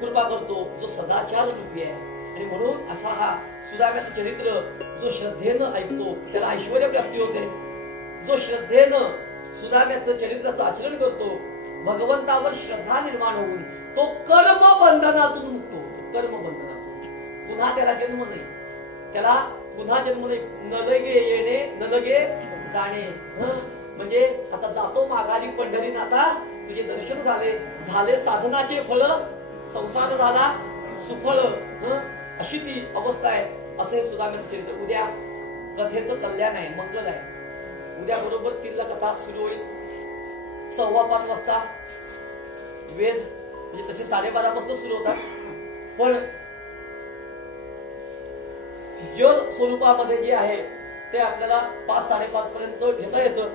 कृपा करतो, जो सदाचार रूपी आहे. आणि म्हणून असा हा सुदाम्याचं चरित्र जो श्रद्धेनं ऐकतो त्याला ऐश्वर्य प्राप्ती होते. जो श्रद्धेनं सुदाम्याचं चरित्राचं आचरण करतो, भगवंतावर श्रद्धा निर्माण होऊन तो कर्म बंधनातून मुक्त होतो. कर्म बंधनातून पुन्हा त्याला जन्म नाही, त्याला पुन्हा जन्म नाही. न लगे येणे न लगे जाणे. म्हणजे आता जातो माघारी पंढरीनाथा, तुझे दर्शन झाले साधनाचे फळ, संसार झाला सुफळ. अशी ती अवस्था आहे. असं हे सुदाम्याचं चरित्र. उद्या कथेचं कल्याण आहे, मंगल आहे. उद्या बरोबर 3 ला कथा सुरू होईल. 5:15 वाजता वेद, म्हणजे तसे 12:30 वाजता सुरू होतात. पण जल स्वरूपामध्ये जे आहे ते आपल्याला 5-5:30 पर्यंत घेता येतं.